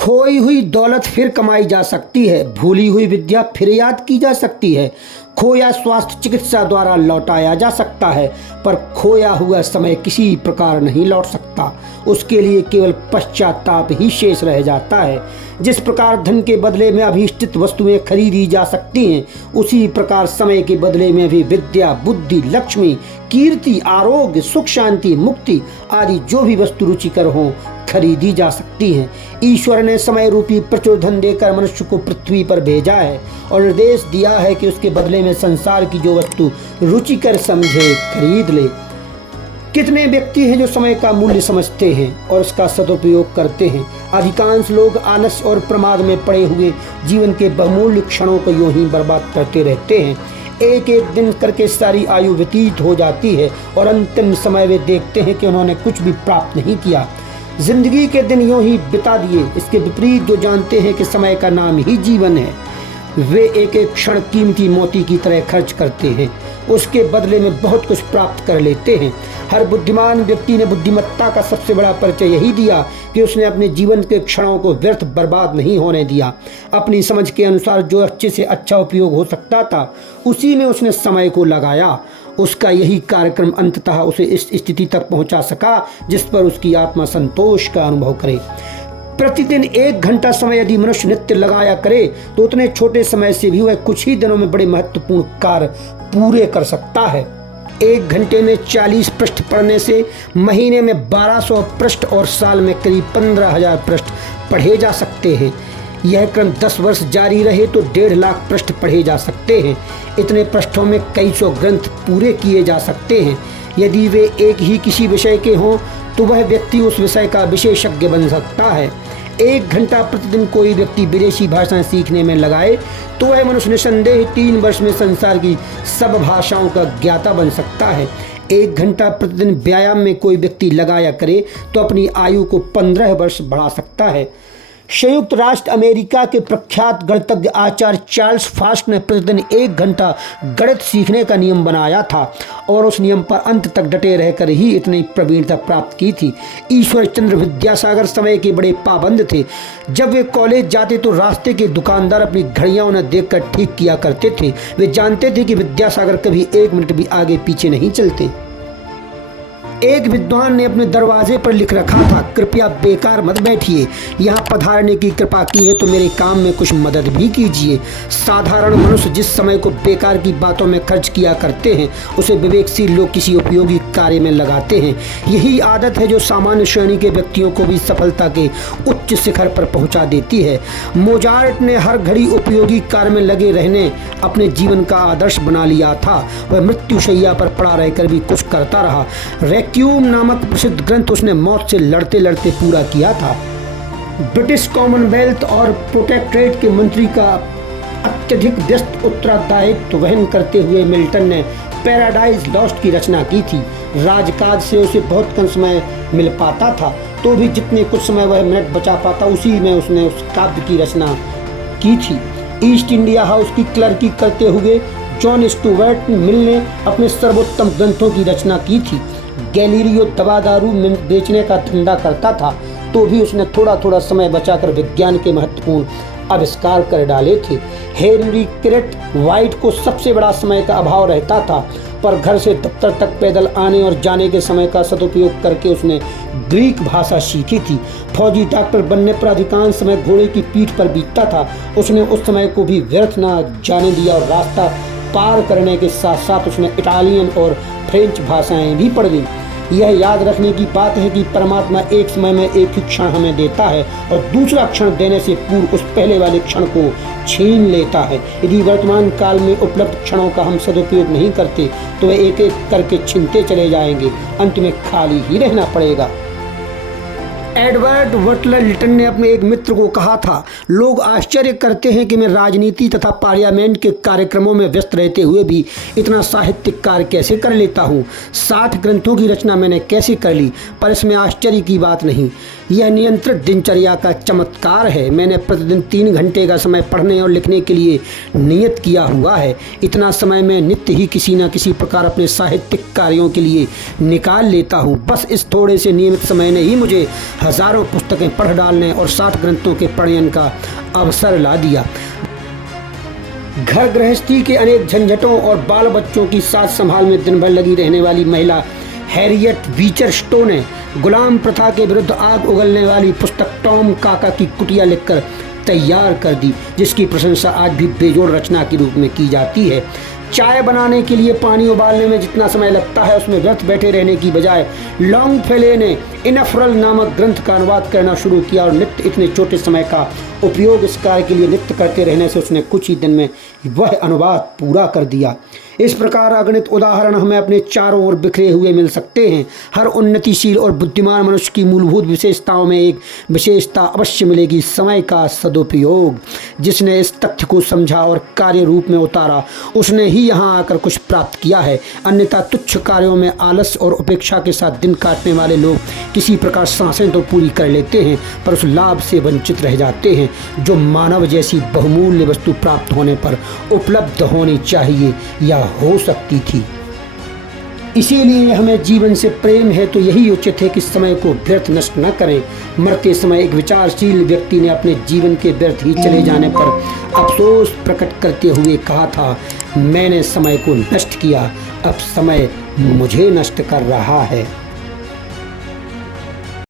खोई हुई दौलत फिर कमाई जा सकती है, भूली हुई विद्या फिर याद की जा सकती है, खोया स्वास्थ्य चिकित्सा द्वारा लौटाया जा सकता है, पर खोया हुआ समय किसी प्रकार नहीं लौट सकता। उसके लिए केवल पश्चाताप ही शेष रह जाता है। जिस प्रकार धन के बदले में अभीष्टित वस्तुएं खरीदी जा सकती हैं, उसी प्रकार समय के बदले में भी विद्या, बुद्धि, लक्ष्मी, कीर्ति, आरोग्य, सुख, शांति, मुक्ति आदि जो भी वस्तु रुचिकर हों खरीदी जा सकती हैं। ईश्वर ने समय रूपी प्रचुर धन देकर मनुष्य को पृथ्वी पर भेजा है और निर्देश दिया है कि उसके बदले में संसार की जो वस्तु रुचिकर समझे खरीद ले। कितने व्यक्ति हैं जो समय का मूल्य समझते हैं और उसका सदुपयोग करते हैं। अधिकांश लोग आलस्य और प्रमाद में पड़े हुए जीवन के बहुमूल्य क्षणों को यूं ही बर्बाद करते रहते हैं। एक एक दिन करके सारी आयु व्यतीत हो जाती है और अंतिम समय वे देखते हैं कि उन्होंने कुछ भी प्राप्त नहीं किया। जिंदगी के दिन यूं ही बिता दिए। इसके विपरीत जो जानते हैं कि समय का नाम ही जीवन है, वे एक एक क्षण कीमती मोती की तरह खर्च करते हैं, उसके बदले में बहुत कुछ प्राप्त कर लेते हैं। हर बुद्धिमान व्यक्ति ने बुद्धिमत्ता का सबसे बड़ा परिचय यही दिया कि उसने अपने जीवन के क्षणों को व्यर्थ बर्बाद नहीं होने दिया। अपनी समझ के अनुसार जो अच्छे से अच्छा उपयोग हो सकता था, उसी में उसने समय को लगाया। उसका यही कार्यक्रम अंततः उसे इस स्थिति तक पहुंचा सका जिस पर उसकी आत्मा संतोष का अनुभव करे। प्रतिदिन 1 घंटा समय यदि मनुष्य नित्य लगाया करे तो उतने छोटे समय से भी वह कुछ ही दिनों में बड़े महत्वपूर्ण कार्य पूरे कर सकता है। 1 घंटे में 40 पृष्ठ पढ़ने से महीने में 1200 पृष्ठ और साल में करीब 15,000 पृष्ठ पढ़े जा सकते हैं। यह क्रम 10 वर्ष जारी रहे तो 1.5 लाख पृष्ठ पढ़े जा सकते हैं। इतने पृष्ठों में कई सौ ग्रंथ पूरे किए जा सकते हैं। यदि वे एक ही किसी विषय के हों तो वह व्यक्ति उस विषय का विशेषज्ञ बन सकता है। 1 घंटा प्रतिदिन कोई व्यक्ति विदेशी भाषाएं सीखने में लगाए तो वह मनुष्य निसंदेह 3 वर्ष में संसार की सब भाषाओं का ज्ञाता बन सकता है। 1 घंटा प्रतिदिन व्यायाम में कोई व्यक्ति लगाया करे तो अपनी आयु को 15 वर्ष बढ़ा सकता है। संयुक्त राष्ट्र अमेरिका के प्रख्यात गणितज्ञ आचार्य चार्ल्स फास्ट ने प्रतिदिन 1 घंटा गणित सीखने का नियम बनाया था और उस नियम पर अंत तक डटे रहकर ही इतनी प्रवीणता प्राप्त की थी। ईश्वर चंद्र विद्यासागर समय के बड़े पाबंद थे। जब वे कॉलेज जाते तो रास्ते के दुकानदार अपनी घड़ियां उन्हें देखकर ठीक किया करते थे। वे जानते थे कि विद्यासागर कभी 1 मिनट भी आगे पीछे नहीं चलते। एक विद्वान ने अपने दरवाजे पर लिख रखा था, कृपया बेकार मत बैठिए, यहाँ पधारने की कृपा की है तो मेरे काम में कुछ मदद भी कीजिए। साधारण मनुष्य जिस समय को बेकार की बातों में खर्च किया करते हैं उसे विवेकशील लोग किसी उपयोगी कार्य में लगाते हैं। यही आदत है जो सामान्य श्रेणी के व्यक्तियों को भी सफलता के उच्च शिखर पर पहुंचा देती है। मोजार्ट ने हर घड़ी उपयोगी कार्य में लगे रहने अपने जीवन का आदर्श बना लिया था। वह मृत्युशैया पर पड़ा रहकर भी कुछ करता रहा। वैक्यूम नामक प्रसिद्ध ग्रंथ उसने मौत से लड़ते लड़ते पूरा किया था। ब्रिटिश कॉमनवेल्थ और प्रोटेक्टरेट के मंत्री का अत्यधिक व्यस्त उत्तरदायित्व वहन करते हुए मिल्टन ने पैराडाइज लॉस्ट की रचना की थी। राजकाज से उसे बहुत कम समय मिल पाता था, तो भी जितने कुछ समय वह मिनट बचा पाता उसी में उसने उस काव्य की रचना की थी। ईस्ट इंडिया हाउस की क्लर्की करते हुए जॉन स्टुअर्ट मिल ने अपने सर्वोत्तम ग्रंथों की रचना की थी। गैलीलियो दवा दारू बेचने का धंधा करता था, तो भी उसने थोड़ा थोड़ा समय बचाकर विज्ञान के महत्वपूर्ण आविष्कार कर डाले थे। हेनरी क्रेट वाइट को सबसे बड़ा समय का अभाव रहता था, पर घर से दफ्तर तक पैदल आने और जाने के समय का सदुपयोग करके उसने ग्रीक भाषा सीखी थी। फौजी डॉक्टर बनने पर अधिकांश समय घोड़े की पीठ पर बीतता था। उसने उस समय को भी व्यर्थ न जाने दिया और रास्ता पार करने के साथ साथ उसने इटालियन और फ्रेंच भाषाएं भी पढ़ ली। यह याद रखने की बात है कि परमात्मा एक समय में एक ही क्षण हमें देता है और दूसरा क्षण देने से पूर्व उस पहले वाले क्षण को छीन लेता है। यदि वर्तमान काल में उपलब्ध क्षणों का हम सदुपयोग नहीं करते तो वे एक एक करके छीनते चले जाएंगे, अंत में खाली ही रहना पड़ेगा। एडवर्ड बटलर लिटन ने अपने एक मित्र को कहा था, लोग आश्चर्य करते हैं कि मैं राजनीति तथा पार्लियामेंट के कार्यक्रमों में व्यस्त रहते हुए भी इतना साहित्यिक कार्य कैसे कर लेता हूँ। 60 ग्रंथों की रचना मैंने कैसे कर ली, पर इसमें आश्चर्य की बात नहीं, यह नियंत्रित दिनचर्या का चमत्कार है। मैंने प्रतिदिन 3 घंटे का समय पढ़ने और लिखने के लिए नियत किया हुआ है। इतना समय मैं नित्य ही किसी न किसी प्रकार अपने साहित्यिक कार्यों के लिए निकाल लेता हूँ। बस इस थोड़े से नियमित समय ने ही मुझे हजारों पुस्तकें पढ़ डालने और 60 ग्रंथों के पढ़ने का अवसर ला दिया। घर गृहस्थी के अनेक झंझटों और बाल बच्चों की साथ संभाल में दिन भर लगी रहने वाली महिला हैरियट बीचर स्टो ने गुलाम प्रथा के विरुद्ध आग उगलने वाली पुस्तक टॉम काका की कुटिया लिखकर तैयार कर दी, जिसकी प्रशंसा आज भी बेजोड़ रचना के रूप में की जाती है। चाय बनाने के लिए पानी उबालने में जितना समय लगता है उसमें व्यर्थ बैठे रहने की बजाय लॉन्गफेले ने इनफरल नामक ग्रंथ का अनुवाद करना शुरू किया और नित्य इतने छोटे समय का उपयोग इस कार्य के लिए नित्य करते रहने से उसने कुछ ही दिन में वह अनुवाद पूरा कर दिया। इस प्रकार अगणित उदाहरण हमें अपने चारों ओर बिखरे हुए मिल सकते हैं। हर उन्नतिशील और बुद्धिमान मनुष्य की मूलभूत विशेषताओं में एक विशेषता अवश्य मिलेगी, समय का सदुपयोग। जिसने इस तथ्य को समझा और कार्य रूप में उतारा उसने ही यहाँ आकर कुछ प्राप्त किया है। अन्यथा तुच्छ कार्यों में आलस्य और उपेक्षा के साथ दिन काटने वाले लोग किसी प्रकार सांसें तो पूरी कर लेते हैं पर उस लाभ से वंचित रह जाते हैं जो मानव जैसी बहुमूल्य वस्तु प्राप्त होने पर उपलब्ध होनी चाहिए या हो सकती थी। इसीलिए हमें जीवन से प्रेम है तो यही उचित है कि समय को व्यर्थ नष्ट न करें। मरते समय एक विचारशील व्यक्ति ने अपने जीवन के व्यर्थ ही चले जाने पर अफसोस प्रकट करते हुए कहा था, मैंने समय को नष्ट किया, अब समय मुझे नष्ट कर रहा है।